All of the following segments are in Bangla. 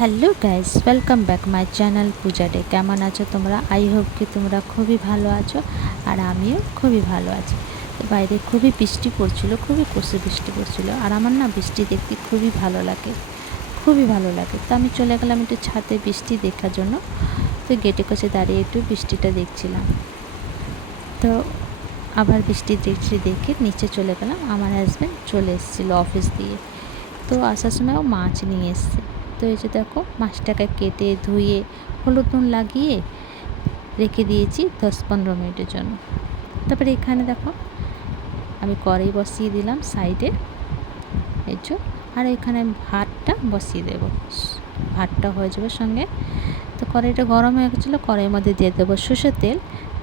Hello guys, welcome back my channel Puja day. কেমন আছো তোমরা? আই হোপ কি তোমরা খুবই ভালো আছো, আর আমিও খুবই ভালো আছি। তো বাইরে খুবই বৃষ্টি পড়ছিল, খুবই কষে বৃষ্টি পড়ছিল, আর আমার না বৃষ্টি দেখতে খুবই ভালো লাগে, খুবই ভালো লাগে। তো আমি চলে গেলাম একটু ছাদে বৃষ্টি দেখার জন্য। তো গেটে কাছে দাঁড়িয়ে একটু বৃষ্টিটা দেখছিলাম। তো আবার বৃষ্টি দেখে নিচে চলে গেলাম। আমার হাজব্যান্ড চলে এসেছিলো অফিস দিয়ে, তো আসার সময়ও মাছ নিয়ে এসছে। তো এই যে দেখো, মাছটাকে কেটে ধুয়ে হলুদ নুন লাগিয়ে রেখে দিয়েছি 10-15 মিনিটের জন্য। তারপরে এখানে দেখো, আমি কড়াই বসিয়ে দিলাম সাইডে, এই যে। আর এখানে ভাতটা বসিয়ে দেব, ভাতটা হয়ে যাবে সঙ্গে। তো কড়াইটা গরম হয়ে গেছিলো, কড়াইয়ের মধ্যে দিয়ে দেবো সর্ষের তেল।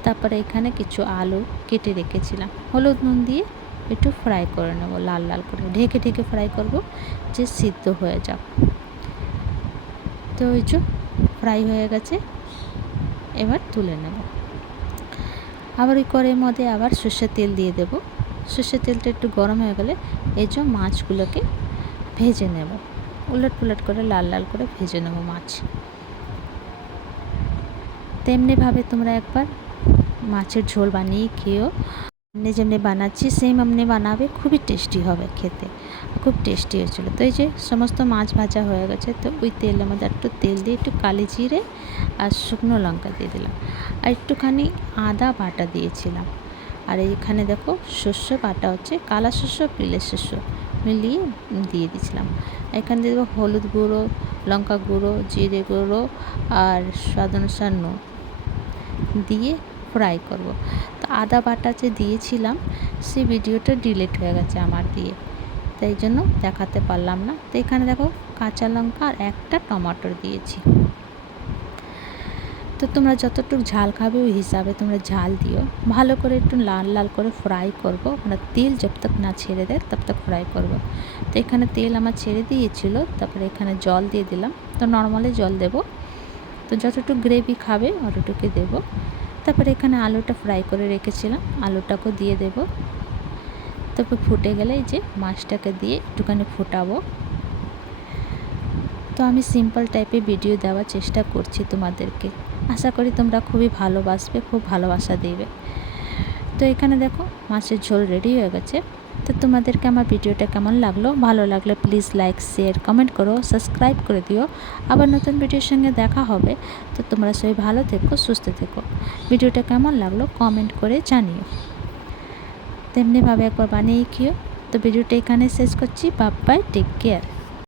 তারপরে এখানে কিছু আলু কেটে রেখেছিলাম, হলুদ নুন দিয়ে একটু ফ্রাই করে নেব, লাল লাল করে ঢেকে ঢেকে ফ্রাই করব, যে সিদ্ধ হয়ে যাক। তো ওই যে ফ্রাই হয়ে গেছে, এবার তুলে নেব। আবার ওই কড়াইয়ের মধ্যে আবার সর্ষের তেল দিয়ে দেব। সর্ষের তেলটা একটু গরম হয়ে গেলে এই যে মাছগুলোকে ভেজে নেব, উলট পুলট করে লাল লাল করে ভেজে নেব মাছ। তেমনিভাবে তোমরা একবার মাছের ঝোল বানিয়ে খেয়েও, যেমনি বানাচ্ছি সেম এমনি বানাবে, খুবই টেস্টি হবে খেতে, খুব টেস্টি হয়েছিলো। তো এই যে সমস্ত মাছ ভাজা হয়ে গেছে, তো ওই তেলের মধ্যে একটু তেল দিয়ে একটু কালি জিরে আর শুকনো লঙ্কা দিয়ে দিলাম, আর একটুখানি আদা বাটা দিয়েছিলাম। আর এইখানে দেখো শস্য বাটা হচ্ছে, কালা শস্য পিলের শস্য মিলিয়ে দিয়ে দিয়েছিলাম। এখানে দিয়ে দেবো হলুদ গুঁড়ো, লঙ্কা গুঁড়ো, জিরে গুঁড়ো আর স্বাদ অনুসার নুন দিয়ে ফ্রাই করব। তো আদা বাটা যে দিয়েছিলাম, সেই ভিডিওটা ডিলিট হয়ে গেছে আমার দিয়ে, তাই জন্য দেখাতে পারলাম না। তো এখানে দেখো কাঁচা লঙ্কা আর একটা টমেটো দিয়েছি। তো তোমরা যতটুকু ঝাল খাবে ওই হিসাবে তোমরা ঝাল দিও। ভালো করে একটু লাল লাল করে ফ্রাই করব, মানে তেল জব তক না ছেড়ে দেয় তব তক ফ্রাই করব। তো এখানে তেল আমার ছেড়ে দিয়েছিল, তারপরে এখানে জল দিয়ে দিলাম। তো নর্মালি জল দেব, তো যতটুকু গ্রেভি খাবে অতটুকু দেবো। তারপরে এখানে আলুটা ফ্রাই করে রেখেছিলাম, আলুটাকেও দিয়ে দেব। তারপর ফুটে গেলে এই যে মাছটাকে দিয়ে একটুখানি ফোটাবো। তো আমি সিম্পল টাইপের ভিডিও দেওয়ার চেষ্টা করছি তোমাদেরকে, আশা করি তোমরা খুবই ভালোবাসবে, খুব ভালোবাসা দেবে। তো এখানে দেখো মাছের ঝোল রেডি হয়ে গেছে। তো তোমাদেরকে আমার ভিডিওটা কেমন লাগলো? ভালো লাগলে প্লিজ লাইক, শেয়ার, কমেন্ট করো, সাবস্ক্রাইব করে দিও। আবার নতুন ভিডিওর সঙ্গে দেখা হবে। তো তোমরা সবাই ভালো থেকো, সুস্থ থেকো। ভিডিওটা কেমন লাগলো কমেন্ট করে জানিও। তেমনিভাবে একবার বানিয়ে খেও। তো ভিডিওটা এখানে শেষ করছি। Bye bye, take care.